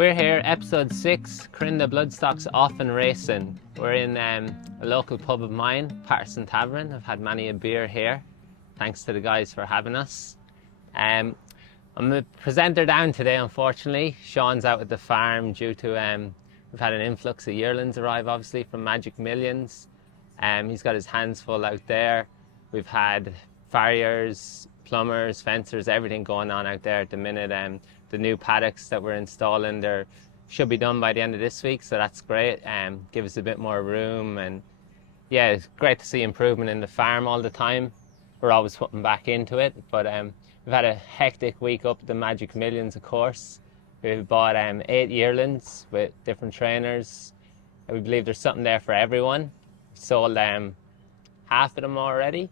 We're here, episode 6, Kurrinda Bloodstock's Off and Racing. We're in a local pub of mine, Patterson Tavern. I've had many a beer here. Thanks to the guys for having us. I'm the presenter down today, unfortunately. Sean's out at the farm due to, we've had an influx of yearlings arrive, obviously, from Magic Millions. He's got his hands full out there. We've had farriers, plumbers, fencers, everything going on out there at the minute. The new paddocks that we're installing, they should be done by the end of this week, so that's great. Give us a bit more room, and yeah, it's great to see improvement in the farm all the time. We're always putting back into it, but we've had a hectic week up at the Magic Millions, of course. We've bought 8 yearlings with different trainers. We believe there's something there for everyone. Sold half of them already.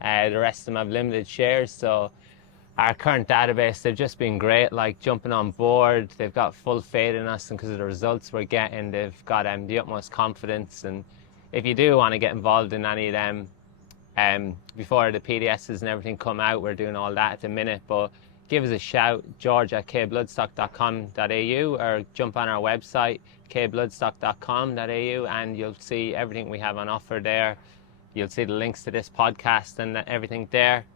The rest of them have limited shares, so our current database, they've just been great, like jumping on board. They've got full faith in us, and because of the results we're getting, they've got the utmost confidence. And if you do want to get involved in any of them, before the PDSs and everything come out, we're doing all that at the minute, but give us a shout, george@kbloodstock.com.au, or jump on our website, kbloodstock.com.au, and you'll see everything we have on offer there. You'll see the links to this podcast and everything there.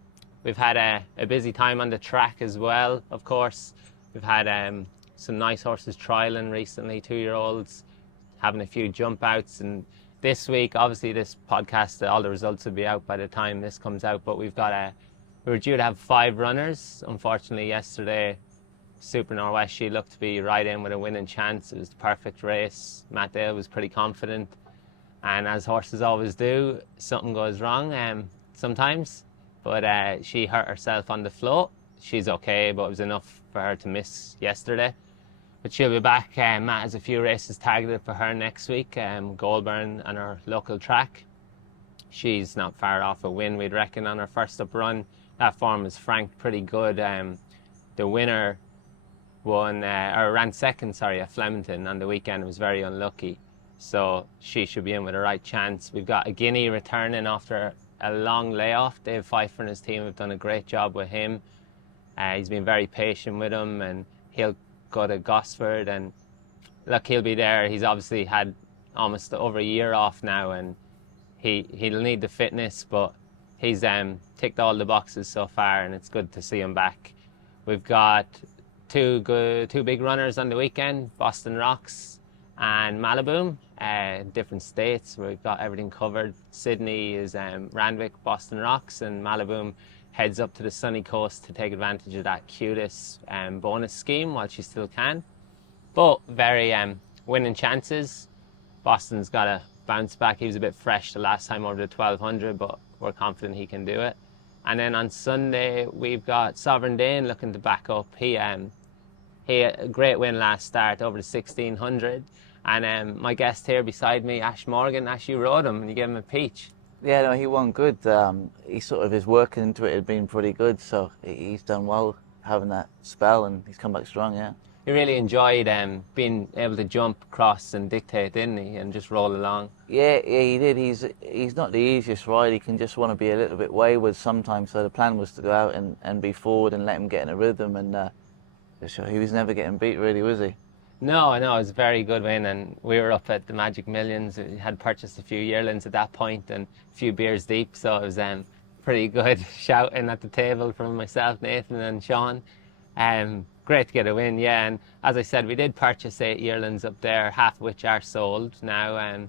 We've had a busy time on the track as well, of course. We've had some nice horses trialling recently, 2-year-olds, having a few jump outs. And this week, obviously this podcast, all the results will be out by the time this comes out, but we were due to have 5 runners. Unfortunately, yesterday, Super Norwest, she looked to be right in with a winning chance. It was the perfect race. Matt Dale was pretty confident. And as horses always do, something goes wrong sometimes. But she hurt herself on the float. She's okay, but it was enough for her to miss yesterday. But she'll be back. Matt has a few races targeted for her next week. Goulburn and her local track. She's not far off a win, we'd reckon, on her first up run. That form was franked pretty good. The winner ran second, at Flemington on the weekend. It was very unlucky. So she should be in with a right chance. We've got a Guinea returning after a long layoff. Dave Pfeiffer and his team have done a great job with him. He's been very patient with him, and he'll go to Gosford, and look, he'll be there. He's obviously had almost over a year off now, and he'll need the fitness, but he's ticked all the boxes so far, and it's good to see him back. We've got two big runners on the weekend, Boston Rocks and Malibu, different states. We've got everything covered. Sydney is Randwick, Boston Rocks, and Malibu heads up to the sunny coast to take advantage of that cutest bonus scheme while she still can. But very winning chances. Boston's got to bounce back. He was a bit fresh the last time over the 1200, but we're confident he can do it. And then on Sunday, we've got Sovereign Dane looking to back up. He had a great win last start over the 1600. And my guest here beside me, Ash Morgan. Ash, you rode him and you gave him a peach. Yeah, no, he won good. His work into it had been pretty good, so he's done well having that spell, and he's come back strong, yeah. He really enjoyed being able to jump, cross and dictate, didn't he, and just roll along? Yeah, he did. He's not the easiest ride. He can just want to be a little bit wayward sometimes, so the plan was to go out and be forward and let him get in a rhythm, and he was never getting beat, really, was he? No, it was a very good win, and we were up at the Magic Millions. We had purchased a few yearlings at that point and a few beers deep, so it was pretty good shouting at the table from myself, Nathan and Sean. Great to get a win, yeah, and as I said, we did purchase 8 yearlings up there, half of which are sold now.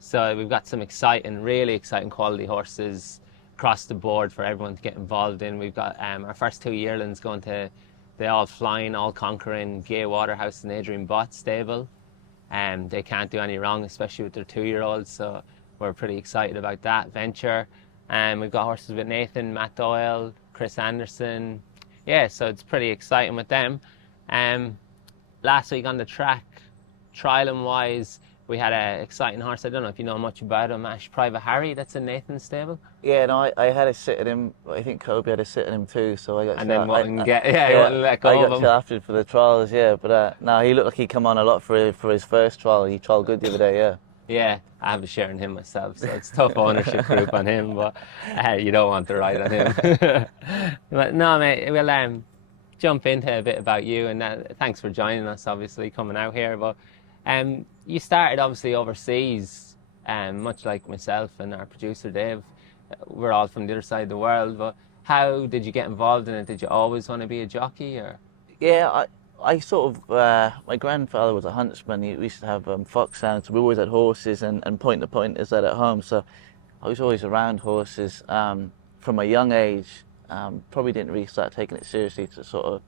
So we've got some really exciting quality horses across the board for everyone to get involved in. We've got our first 2 yearlings going to the all-flying, all-conquering Gay Waterhouse and Adrian Bott stable. They can't do any wrong, especially with their 2-year-olds, so we're pretty excited about that venture. We've got horses with Nathan, Matt Doyle, Chris Anderson. Yeah, so it's pretty exciting with them. Last week on the track, trialing-wise, we had an exciting horse. I don't know if you know much about him, Ash, Private Harry. That's in Nathan's stable. Yeah, no, I had a sit at him. I think Kobe had a sit at him too, so I got. And then wouldn't let go of him. I got shafted for the trials, yeah. But no, he looked like he'd come on a lot for his first trial. He trialled good the other day, yeah. Yeah, I have a share in him myself, so it's tough ownership group on him, but you don't want to ride on him. But no, mate, we'll jump into a bit about you, and thanks for joining us, obviously, coming out here. But you started obviously overseas, much like myself and our producer Dave. We're all from the other side of the world, but how did you get involved in it? Did you always want to be a jockey, or? Yeah, I sort of, my grandfather was a huntsman. He used to have foxhounds. We always had horses and point to point is that at home. So I was always around horses from a young age. Probably didn't really start taking it seriously to sort of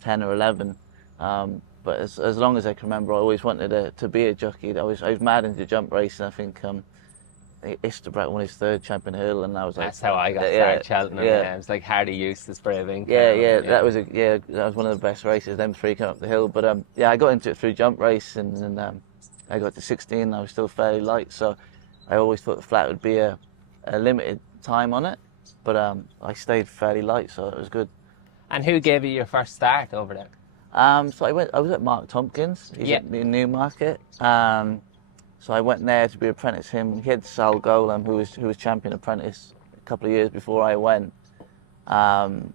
10 or 11. But as long as I can remember, I always wanted to be a jockey. I was mad into jump racing. I think Isterbrat won his 3rd champion hurdle, and I was like, That's how I got started, Cheltenham. Yeah, it was like Hardy Eustace, Brave Ink. That was one of the best races. Them 3 coming up the hill. But I got into it through jump racing, and I got to 16. And I was still fairly light, so I always thought the flat would be a limited time on it. But I stayed fairly light, so it was good. And who gave you your first start over there? So I was at Mark Tompkins. He's at the Newmarket. So I went there to be apprentice him. He had Sal Golem, who was champion apprentice a couple of years before I went. And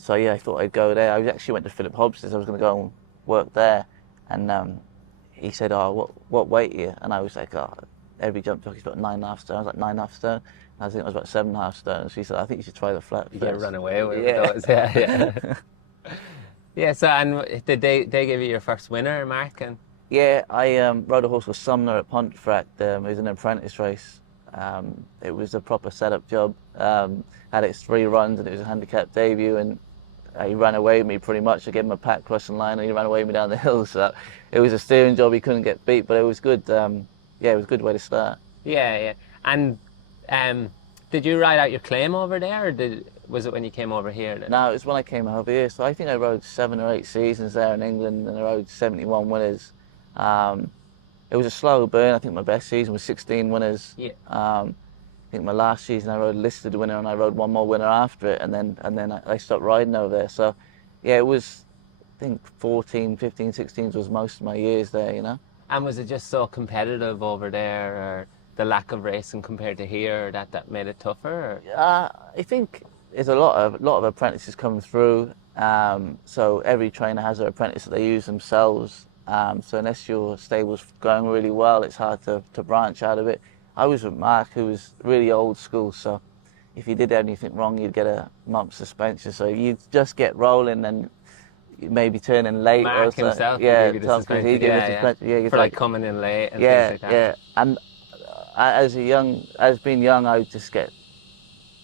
so I thought I'd go there. I actually went to Philip Hobbs's. I was going to go and work there, and he said, "Oh, what weight are you?" And I was like, "Oh, every jump jockey's about 9.5 stone." I was like 9.5 stone. And I think I was about 7.5 stone. So he said, "I think you should try the flat." You get run away with those. Yeah. Yeah. So, and did they give you your first winner, Mark? And yeah, I rode a horse called Sumner at Pontefract. It was an apprentice race. It was a proper setup job. Had its 3 runs, and it was a handicap debut, and he ran away with me pretty much. I gave him a pack crossing line, and he ran away with me down the hill. So it was a steering job. He couldn't get beat, but it was good. It was a good way to start. Yeah. And did you ride out your claim over there, or was it when you came over here? No, it was when I came over here. So I think I rode 7 or 8 seasons there in England, and I rode 71 winners. It was a slow burn. I think my best season was 16 winners. Yeah. I think my last season I rode a listed winner, and I rode 1 more winner after it, and then I stopped riding over there. So yeah, it was, I think 14, 15, 16 was most of my years there, you know. And was it just so competitive over there, or the lack of racing compared to here, that made it tougher? Or? I think there's a lot of apprentices coming through. So every trainer has their apprentice that they use themselves. So unless your stable's going really well, it's hard to branch out of it. I was with Mark, who was really old school, so if you did anything wrong, you'd get a month's suspension. So you'd just get rolling and maybe turn in late. Mark himself yeah, gave you the suspension. He gave the suspension. Yeah, for like coming in late and things like that. Yeah, and as being young, I would just get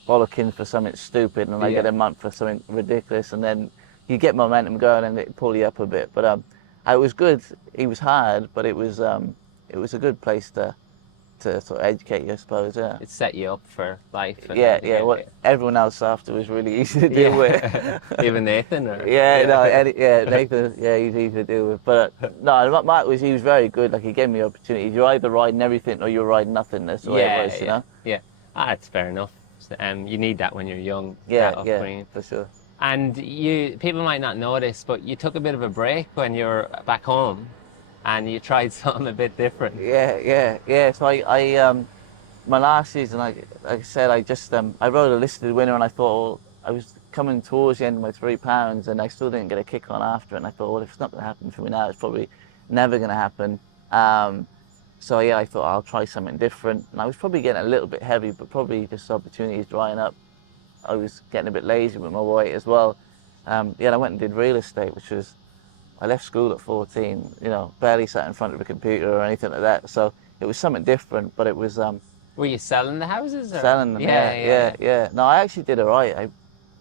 bollocking for something stupid, and I get a month for something ridiculous, and then you get momentum going and it pull you up a bit. But it was good. It was hard, but it was a good place to sort of educate you, I suppose. Yeah. It set you up for life. And What everyone else after was really easy to deal with. Even Nathan. Or? Nathan. Yeah, he's easy to deal with. But no, Mark he was very good. Like, he gave me opportunities. You're either riding everything or you're riding nothing. That's the way it was, you know. Yeah. That's fair enough. You need that when you're young. Yeah, for sure. And people might not know this, but you took a bit of a break when you were back home, and you tried something a bit different. Yeah. So I my last season, like I said, I rode a listed winner, and I thought, I was coming towards the end of my £3, and I still didn't get a kick on after it. And I thought, well, if it's not going to happen for me now, it's probably never going to happen. So I thought I'll try something different, and I was probably getting a little bit heavy, but probably just opportunities drying up. I was getting a bit lazy with my weight as well. I went and did real estate, which was, I left school at 14, barely sat in front of a computer or anything like that. So it was something different, but it was... Were you selling the houses? Or? Selling them, yeah. No, I actually did all right.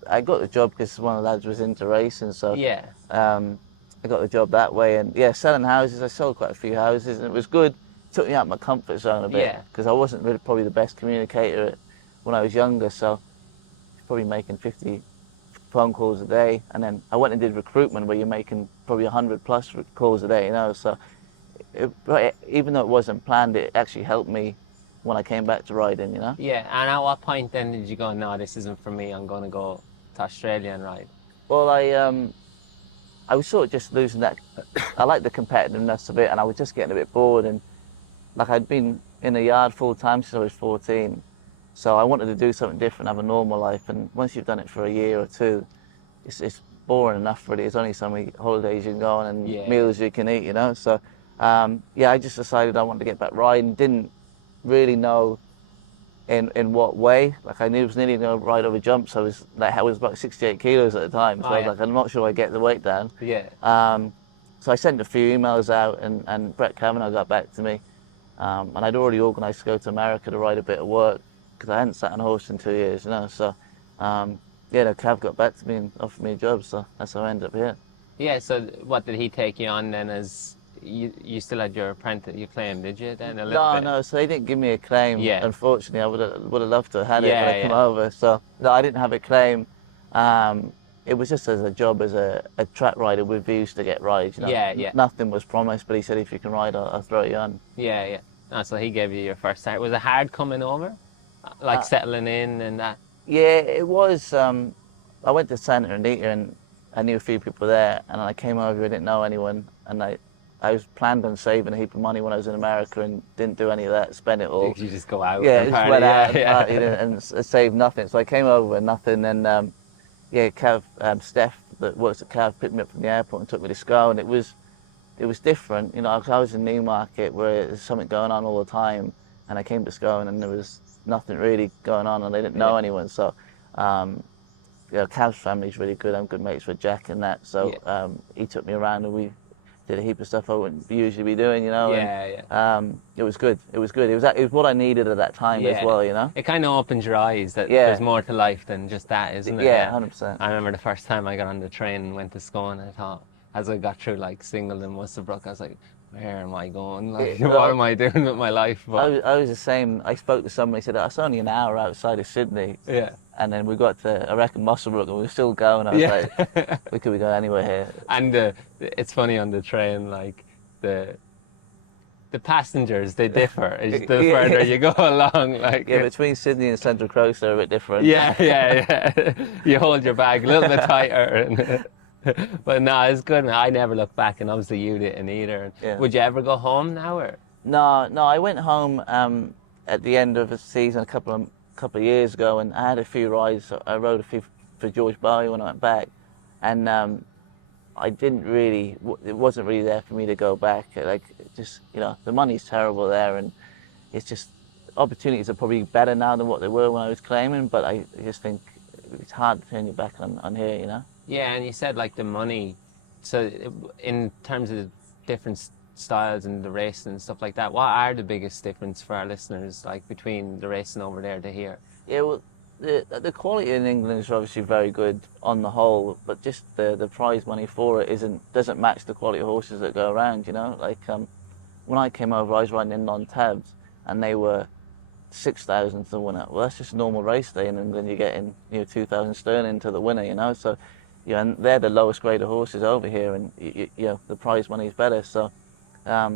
I got the job because one of the lads was into racing, so I got the job that way. And selling houses, I sold quite a few houses, and it was good. It took me out of my comfort zone a bit, because I wasn't really probably the best communicator when I was younger, so probably making 50 phone calls a day. And then I went and did recruitment, where you're making probably 100 plus calls a day, so even though it wasn't planned, it actually helped me when I came back to riding, Yeah, and at what point then did you go, no, this isn't for me, I'm going to go to Australia and ride? Well, I was sort of just losing that. I like the competitiveness of it, and I was just getting a bit bored, and like, I'd been in the yard full time since I was 14. So I wanted to do something different, have a normal life, and once you've done it for a year or two, it's boring enough really. There's only so many holidays you can go on and Yeah. meals you can eat, you know. So yeah, I just decided I wanted to get back riding. Didn't really know in what way. Like I knew it was nearly going to ride over jumps. I was about 68 kilos at the time, so I was like, I'm not sure I get the weight down. Yeah. So I sent a few emails out, and Brett Kavanaugh got back to me, and I'd already organised to go to America to ride a bit of work because I hadn't sat on a horse in 2 years, you know. So yeah, the Cav got back to me and offered me a job, so that's how I ended up here. Yeah, so what did he take you on then as you still had your apprentice, you claim, did you then a little bit? No, so they didn't give me a claim. Yeah. Unfortunately, I would have loved to have had it Yeah, when I come over. So no, I didn't have a claim. It was just as a job as a track rider with views to get rides. You know? Yeah. Nothing was promised, but he said if you can ride, I'll throw you on. Yeah. Oh, so he gave you your first start. Was it hard coming over? Like settling in and that? Yeah, it was. I went to Santa Anita and I knew a few people there, and I came over. I didn't know anyone, and I was planned on saving a heap of money when I was in America and didn't do any of that. Spent it all. You just go out. Yeah, and just party. went out Yeah. and saved nothing. So I came over with nothing, and yeah, Cav, Steph that works at Cav picked me up from the airport and took me to Sco, and it was different. You know, I was in Newmarket where there's something going on all the time, and I came to Scone and there was nothing really going on, and they didn't know anyone. So, you know, Cav's family's really good. I'm good mates with Jack and that. So he took me around and we did a heap of stuff I wouldn't usually be doing, you know. And, it was good. It was good. It was what I needed at that time as well, you know. It kind of opens your eyes that there's more to life than just that, isn't it? Yeah, 100%. I remember the first time I got on the train and went to Scone, I thought, as I got through like Singleton and Musselbrook, I was like, where am I going? Like, what am I doing with my life? But I was the same. I spoke to somebody, said, it's only an hour outside of Sydney. Yeah. And then we got to, I reckon, Musselbrook, and we were still going. I was like, we could be going anywhere here. And it's funny on the train, like the passengers, they differ the further you go along. Like between Sydney and Central Coast, they're a bit different. Yeah. You hold your bag a little bit tighter. But no, it's good, man. I never look back, and obviously you didn't either. Yeah. Would you ever go home now, or? No, I went home at the end of the season a couple of years ago, and I had a few rides. I rode a few for George Bowie when I went back, and I didn't really. It wasn't really there for me to go back. Like, just, you know, the money's terrible there, and it's just opportunities are probably better now than what they were when I was claiming. But I just think it's hard to turn your back on here, you know. Yeah, and you said like the money. So in terms of different styles and the racing and stuff like that, what are the biggest difference for our listeners, like between the racing over there to here? Yeah, well, the quality in England is obviously very good on the whole, but just the prize money for it doesn't match the quality of horses that go around, you know. Like when I came over, I was riding in non-tabs, and they were 6,000 to the winner. Well, that's just a normal race day in England. You're getting 2,000 sterling to the winner, you know. So, yeah, and they're the lowest grade of horses over here, and you know, the prize money is better. So, yeah,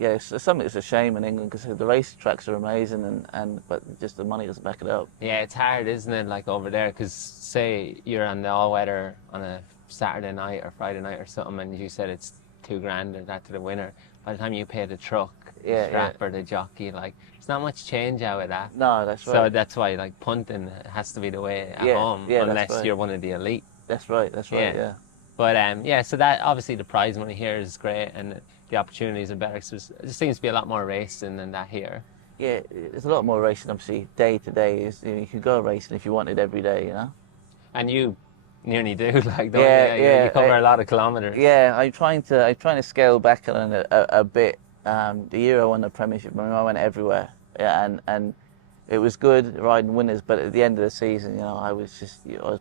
it's something that's a shame in England because the race tracks are amazing, but just the money doesn't back it up. Yeah, it's hard, isn't it? Like over there, because say you're on the all-weather on a Saturday night or Friday night or something, and you said it's $2,000 or that to the winner. By the time you pay the truck, the strap or the jockey, like there's not much change out of that. No, that's right. So that's why like punting has to be the way at home, unless you're one of the elite. That's right. Yeah. But so that obviously the prize money here is great, and the opportunities are better. So there seems to be a lot more racing than that here. Yeah, there's a lot more racing. Obviously, day to day you could go racing if you wanted every day, you know. And you nearly do, like, don't you? You cover a lot of kilometres. Yeah, I'm trying to scale back on it a bit. The year I won the Premiership, I went everywhere. Yeah, and it was good riding winners, but at the end of the season, I was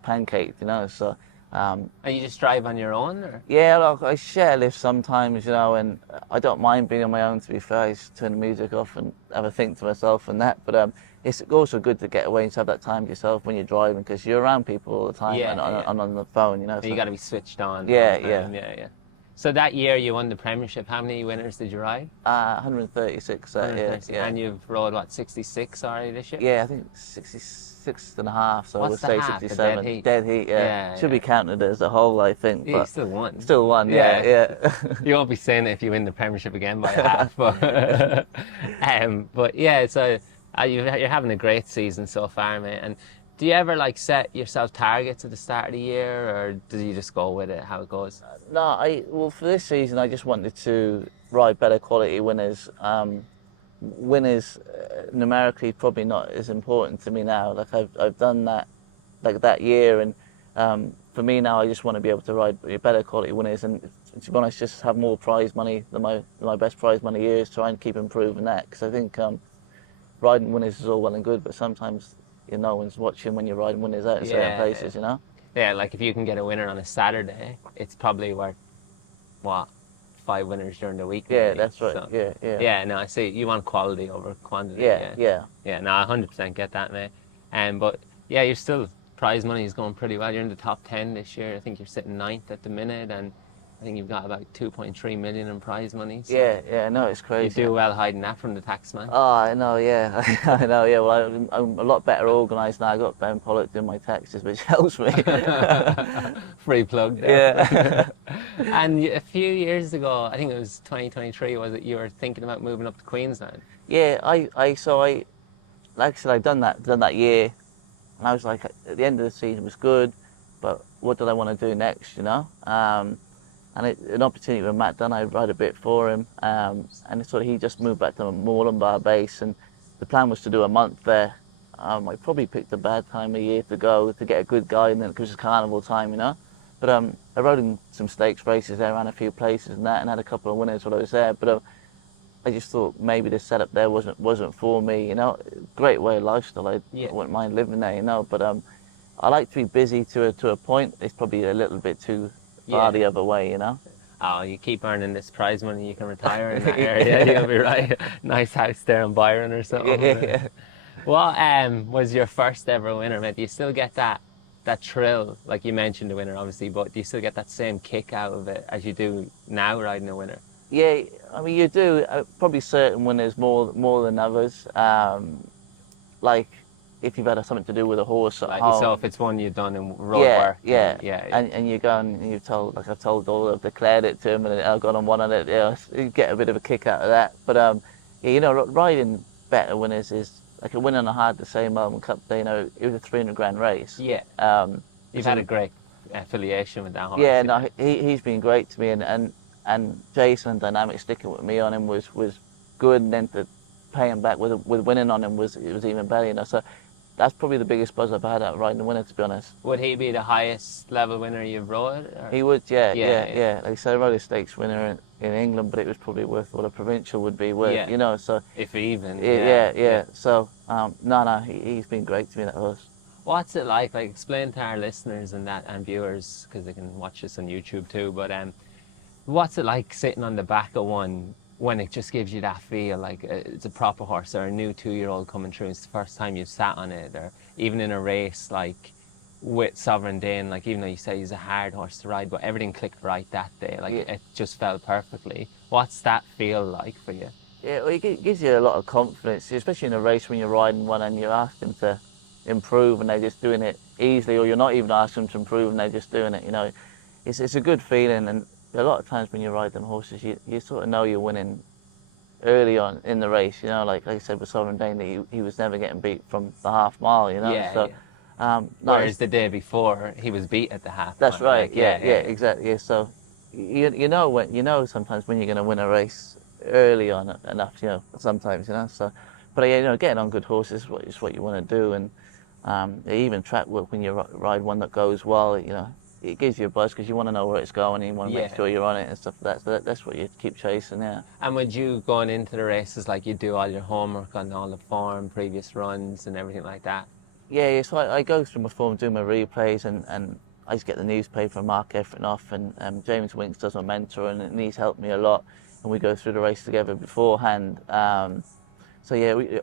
pancaked, So. And you just drive on your own, or? Yeah, look, I share lifts sometimes, and I don't mind being on my own. To be fair, I just turn the music off and have a think to myself and that. But it's also good to get away and to have that time to yourself when you're driving, because you're around people all the time and on the phone, So you got to be switched on. Yeah. So that year you won the Premiership. How many winners did you ride? 136. Yeah. And you've rode what, 66 already this year? Yeah, I think 66 and a half. So What's we'll say half? 67. Dead heat. Yeah. Should be yeah. counted as a whole, I think. Yeah, but still won. Still won. Yeah. You won't be saying it if you win the Premiership again by half. But yeah, so you're having a great season so far, mate. And Do you ever like set yourself targets at the start of the year, or do you just go with it, how it goes? No, well, for this season, I just wanted to ride better quality winners. Winners numerically probably not as important to me now. Like I've done that like that year, and for me now, I just want to be able to ride better quality winners, and to be honest, just have more prize money than my best prize money years. Try and keep improving that, because I think riding winners is all well and good, but sometimes no one's watching when you're riding winners out in certain places, you know. Yeah, like if you can get a winner on a Saturday, it's probably worth what, 5 winners during the week. Yeah, maybe. that's right. So, Yeah. Yeah, no, I see. You want quality over quantity. Yeah. Yeah, no, I 100% get that, mate. But yeah, you're still, prize money is going pretty well. You're in the top 10 this year. I think you're sitting 9th at the minute, and I think you've got about 2.3 million in prize money. So Yeah, no, it's crazy. you do well hiding that from the tax man. Oh, I know, yeah. I know, yeah. Well, I'm a lot better organised now. I got Ben Pollock doing my taxes, which helps me. Free plug there. Yeah. And a few years ago, I think it was 2023, was it, you were thinking about moving up to Queensland? Yeah, like I said, I'd done that year, and I was like, at the end of the season was good, but what did I want to do next, you know? And an opportunity with Matt Dunn, I'd ride a bit for him, and sort of he just moved back to Moreland base, and the plan was to do a month there. I probably picked a bad time of year to go to get a good guy, and then because it's carnival time, you know. But I rode in some stakes races there, ran a few places and that, and had a couple of winners while I was there. But I just thought maybe the setup there wasn't for me, you know. Great way of lifestyle, I wouldn't mind living there, you know. But I like to be busy to a point. It's probably a little bit too far the other way, you know. Oh, you keep earning this prize money, you can retire in that area. You'll be right. Nice house there in Byron or something. Yeah. What was your first ever winner, mate? Do you still get that thrill, like you mentioned the winner obviously, but do you still get that same kick out of it as you do now riding a winner? Yeah, I mean you do. Probably certain winners more than others. Like if you've had something to do with a horse at home. So if it's one you've done in road work. Yeah. And you go and you've told, like I've told all, I've declared it to him, and I've got on one on it. You get a bit of a kick out of that. But you know, riding better winners is like a win on a hard to say Melbourne Cup Day. You know, it was a 300 grand race. Yeah. You've had a great affiliation with that horse. Yeah, no, he's been great to me, and Jason Dynamic sticking with me on him was good, and then to pay him back with winning on him was even better. You know, so. That's probably the biggest buzz I've had out riding the winner, to be honest. Would he be the highest level winner you've rode? Or? He would, yeah. Like I said, I rode a stakes winner in England, but it was probably worth what a provincial would be worth, you know. So if even. Yeah. So he's been great to me, that horse. What's it like? Like, explain to our listeners and viewers, because they can watch this on YouTube too. But what's it like sitting on the back of one when it just gives you that feel like it's a proper horse, or a new 2-year-old coming through, it's the first time you've sat on it, or even in a race like with Sovereign Dane, like even though you say he's a hard horse to ride, but everything clicked right that day, like it just fell perfectly. What's that feel like for you? Yeah, well, it gives you a lot of confidence, especially in a race when you're riding one and you're asking to improve and they're just doing it easily, or you're not even asking them to improve and they're just doing it, you know. It's a good feeling, and a lot of times when you ride them horses, you sort of know you're winning early on in the race, you know, like I said with Sovereign Dane, he was never getting beat from the half mile, you know. Whereas the day before, he was beat at the half mile. That's right, like, exactly. Yeah. So you know sometimes when you're going to win a race early on enough, you know, sometimes, you know. So, but you know, getting on good horses is what you want to do, and even track work when you ride one that goes well, you know. It gives you a buzz because you want to know where it's going and you want to make sure you're on it and stuff like that. So that's what you keep chasing, yeah. And would you, going into the races, like you do all your homework on all the form, previous runs and everything like that? Yeah, so I go through my form, do my replays, and I just get the newspaper and mark everything off, and James Winks does my mentor, and he's helped me a lot, and we go through the race together beforehand. So yeah,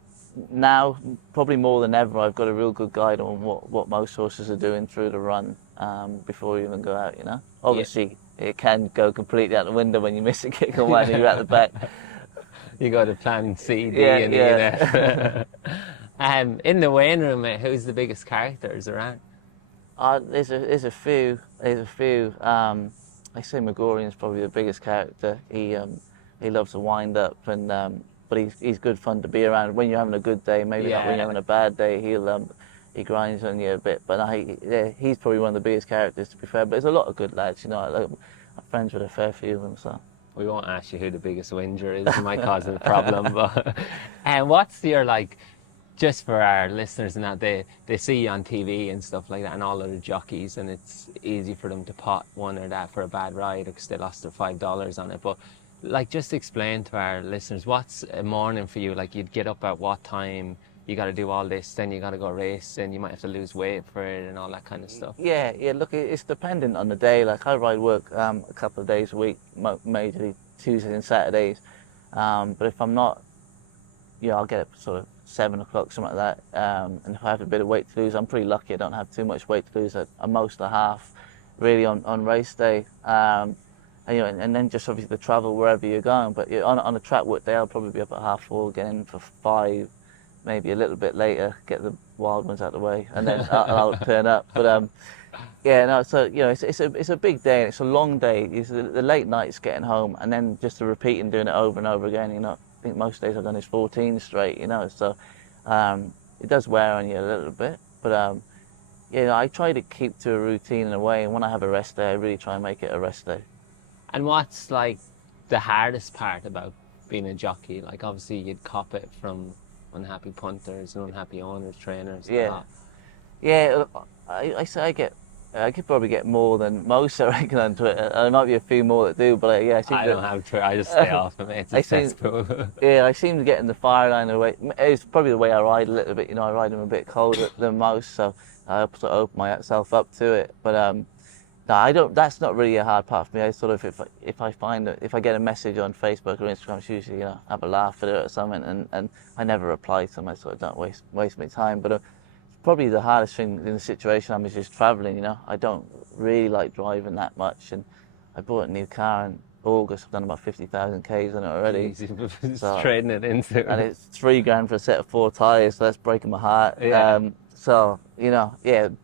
now, probably more than ever, I've got a real good guide on what most horses are doing through the run before we even go out, you know. Obviously, it can go completely out the window when you miss a kick on one and you're at the back. You go to plan C, D, and E and F. In the weighing room, mate, who's the biggest characters around? There's a few. I say Megorian's probably the biggest character. He loves a wind up, and but he's good fun to be around when you're having a good day. Maybe not when you're having a bad day. he grinds on you a bit. But he's probably one of the biggest characters, to be fair. But there's a lot of good lads, you know. I'm friends with a fair few of them, so. We won't ask you who the biggest whinger is. It might cause a problem. But and what's your like? Just for our listeners and that they see you on TV and stuff like that, and all of the jockeys, and it's easy for them to pot one or that for a bad ride because they lost their $5 on it. But like, just explain to our listeners, what's a morning for you? Like, you'd get up at what time? You got to do all this, then you got to go race, and you might have to lose weight for it and all that kind of stuff. Yeah. Look, it's dependent on the day. Like, I ride work a couple of days a week, majorly Tuesdays and Saturdays. But if I'm not, I'll get up sort of 7 o'clock, something like that. And if I have a bit of weight to lose, I'm pretty lucky. I don't have too much weight to lose. At most a half, really, on race day. And then just obviously the travel wherever you're going. But on a track work day, I'll probably be up at 4:30, get in for 5, maybe a little bit later, get the wild ones out of the way, and then I'll turn up. But so it's a big day, and it's a long day. It's the late nights getting home, and then just the repeating, doing it over and over again. I think most days I've done is 14 straight. So it does wear on you a little bit. But I try to keep to a routine in a way, and when I have a rest day, I really try and make it a rest day. And what's like the hardest part about being a jockey? Like, obviously you'd cop it from unhappy punters and unhappy owners, trainers. I could probably get more than most, I reckon, on Twitter. There might be a few more that do, but I don't have Twitter. I just stay off of it. It's a cesspool. I seem to get in the fire line away. It's probably the way I ride a little bit. I ride them a bit colder than most, so I sort of open myself up to it. But no, I don't. That's not really a hard part for me. I sort of, if I find that, if I get a message on Facebook or Instagram, it's usually have a laugh at it or something, and I never reply to them. I sort of don't waste my time. But probably the hardest thing in the situation I'm is just travelling. I don't really like driving that much, and I bought a new car in August. I've done about 50,000 k's on it already. So, trading it into. And it's $3,000 for a set of 4 tyres, so that's breaking my heart. Yeah.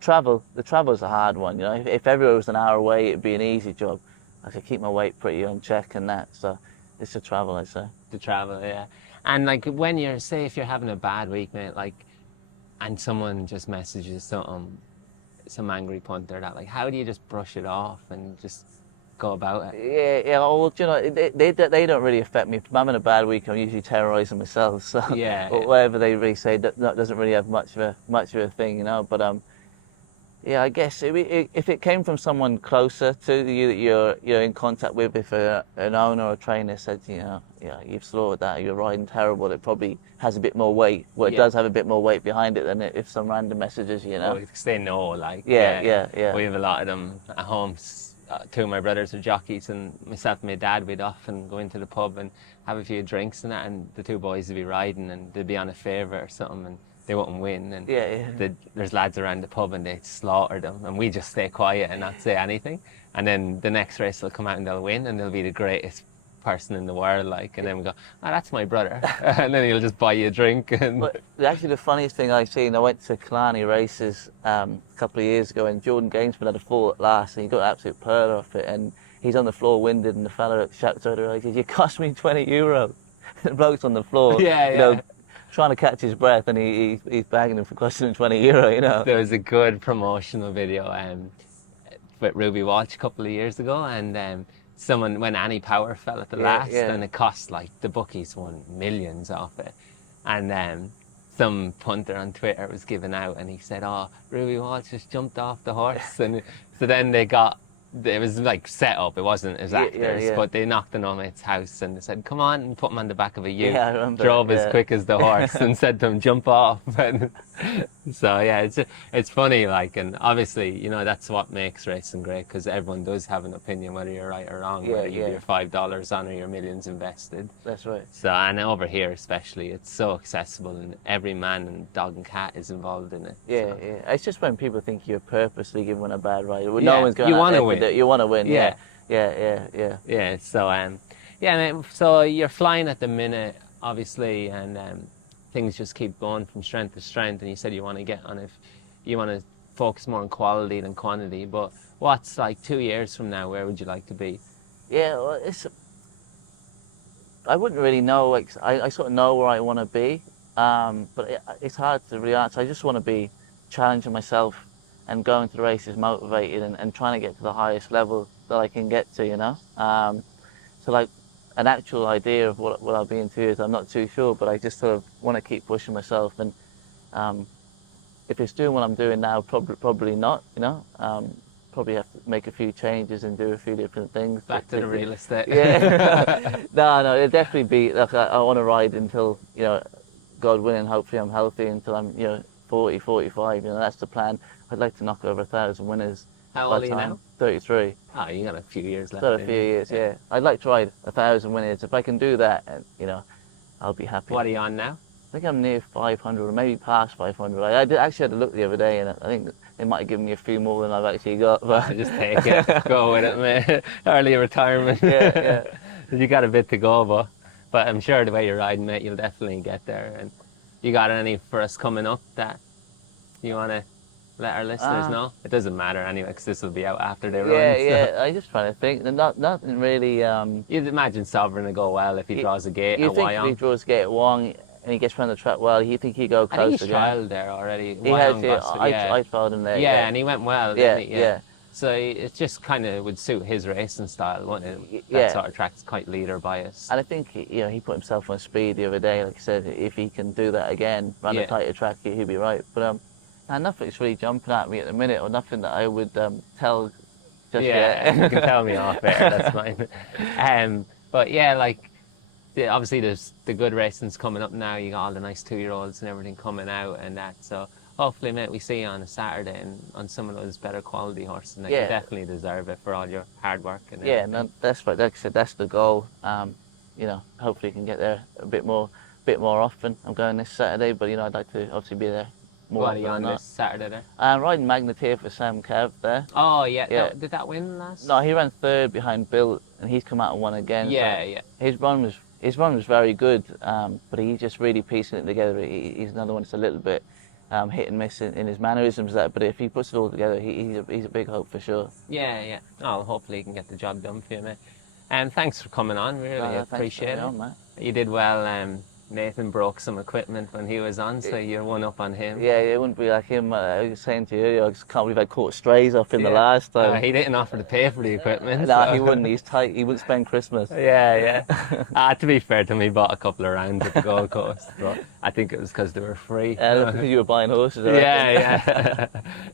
Travel. The travel's a hard one. If everywhere was an hour away, it'd be an easy job. I could keep my weight pretty on check and that. So it's the travel, I'd say. The travel, yeah. And like, when if you're having a bad week, mate, like, and someone just messages some angry punter, that, like, how do you just brush it off and just go about it? Well, they don't really affect me. If I'm having a bad week, I'm usually terrorising myself. So whatever they really say that doesn't really have much of a thing, But I guess if it came from someone closer to you that you're in contact with, if an owner or a trainer said, you've slaughtered that, you're riding terrible, it probably has a bit more weight. Well, it does have a bit more weight behind it than if some random messages, Oh, because they know, like. Yeah. We have a lot of them at home. 2 of my brothers are jockeys, and myself and my dad, we'd often go into the pub and have a few drinks and that, and the 2 boys would be riding, and they'd be on a favourite or something, and they wouldn't win, and there's lads around the pub and they'd slaughter them, and we just stay quiet and not say anything, and then the next race they'll come out and they'll win, and they'll be the greatest person in the world, like, and then we go, that's my brother. And then he'll just buy you a drink. And actually, the funniest thing I've seen, I went to Killarney races a couple of years ago, and Jordan Gainsford had a fall at last, and he got an absolute pearl off it, and he's on the floor winded, and the fella shouts over the race, "You cost me €20." The bloke's on the floor, trying to catch his breath, and he's bagging him for costing him €20. There was a good promotional video with Ruby Walsh a couple of years ago, and when Annie Power fell at the last, and it cost, like, the bookies won millions off it, and some punter on Twitter was giving out, and he said, Ruby Walsh just jumped off the horse, and so then it was like set up, it wasn't as actors, but they knocked on its house and they said, "Come on," and put him on the back of a ute, drove as quick as the horse, and said to him, "Jump off." And so it's funny, like, and obviously, that's what makes racing great, because everyone does have an opinion, whether you're right or wrong, whether you have your $5 on or your millions invested. That's right. So, and over here especially, it's so accessible, and every man and dog and cat is involved in it. It's just when people think you're purposely giving a bad ride. No one's going to want to win. You want to win. Yeah. So mate, so you're flying at the minute, obviously, and things just keep going from strength to strength, and you said you want to get on, if you want to focus more on quality than quantity, but what's, like, 2 years from now, where would you like to be? Well, I wouldn't really know, like, I sort of know where I want to be, but it's hard to really answer. I just want to be challenging myself and going to the races motivated and trying to get to the highest level that I can get to, you know. So like an actual idea of what I'll be in 2 years, I'm not too sure, but I just sort of want to keep pushing myself. And if it's doing what I'm doing now, probably not, you know. Probably have to make a few changes and do a few different things. Back to the real estate. Yeah. No, it'll definitely be, like, I want to ride until, you know, God willing, hopefully I'm healthy until I'm, you know, 40, 45, you know, that's the plan. I'd like to knock over 1,000 winners. How old are you now? 33. Oh, you got a few years left. Got a few years, yeah. I'd like to ride 1,000 winners. If I can do that, you know, I'll be happy. What are you on now? I think I'm near 500, or maybe past 500. I actually had a look the other day, and I think they might have given me a few more than I've actually got. But Just take it, go with it, man. Early retirement. Yeah. You got a bit to go, but I'm sure the way you're riding, mate, you'll definitely get there. And you got any for us coming up that you want to let our listeners know? It doesn't matter anyway, because this will be out after they run. Yeah. I just trying to think. Nothing really. You'd imagine Sovereign will go well if he draws a gate You at think if he Wyong. draws a gate at Wyong and he gets around the track well, you think he'd go I close think he's again? trialled there already. He has, Wyong yeah. got- I trialled him there. Yeah, and he went well, Yeah, didn't he? yeah. So it just kind of would suit his racing style, wouldn't it? Yeah. That sort of track's quite leader biased. And I think he put himself on speed the other day. Like I said, if he can do that again, run a tighter track, he'll be right. But nothing's really jumping at me at the minute, or nothing that I would tell just yet. You can tell me off air, that's fine. But yeah, like obviously there's the good racing's coming up now. You got all the nice 2-year-olds and everything coming out and that. So hopefully, mate, we see you on a Saturday and on some of those better quality horses. And you definitely deserve it for all your hard work. And and that's right. Like I said, that's the goal. You know, hopefully you can get there a bit more often. I'm going this Saturday, but you know, I'd like to obviously be there more. What are you often on than this Saturday there? I'm riding Magneteer for Sam Cav there. Oh yeah. Yeah. Did that win last? No, he ran third behind Bill, and he's come out and won again. Yeah. His run was very good, but he's just really piecing it together. He's another one that's a little bit hit and miss in his mannerisms. But if he puts it all together, he's a big hope for sure. Yeah. Oh, hopefully he can get the job done for you, mate. And thanks for coming on. Really appreciate it. Mate. You did well. Nathan broke some equipment when he was on, so you're one up on him. Yeah, it wouldn't be like him. I was saying to you earlier, I just can't believe I caught strays off in the last time. He didn't offer to pay for the equipment. No, so. he wouldn't. He's tight. He wouldn't spend Christmas. Yeah. To be fair to him, he bought a couple of rounds at the Gold Coast. But I think it was because they were free. Because you were buying horses. Yeah.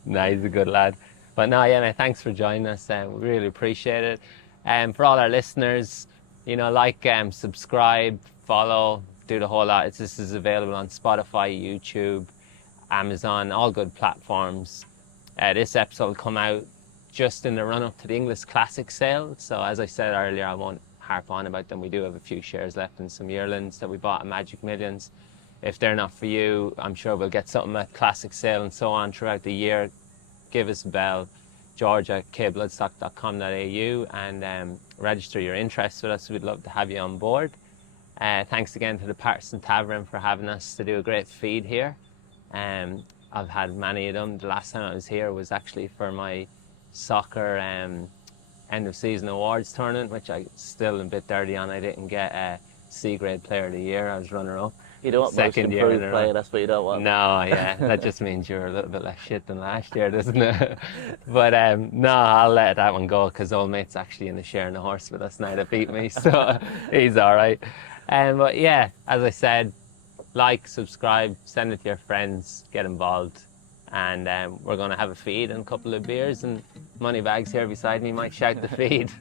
No, he's a good lad. But no, yeah, mate, thanks for joining us. We really appreciate it. And for all our listeners, you know, like, subscribe, follow, do the whole lot. This is available on Spotify, YouTube, Amazon, all good platforms. This episode will come out just in the run-up to the English Classic sale. So as I said earlier, I won't harp on about them. We do have a few shares left in some yearlings that we bought at Magic Millions. If they're not for you, I'm sure we'll get something at Classic sale and so on throughout the year. Give us a bell, george@kbloodstock.com.au, and register your interest with us. We'd love to have you on board. Thanks again to the Patterson Tavern for having us to do a great feed here. I've had many of them. The last time I was here was actually for my soccer end of season awards tournament, which I still am a bit dirty on. I didn't get a C grade player of the year. I was runner up. You don't want most improved player, that's what you don't want. No, yeah, that just means you're a little bit less shit than last year, doesn't it? But no, I'll let that one go because old mate's actually in the sharing the horse with us now that beat me, so he's all right. But yeah, as I said, like, subscribe, send it to your friends, get involved, and we're going to have a feed and a couple of beers, and Moneybags here beside me might shout the feed.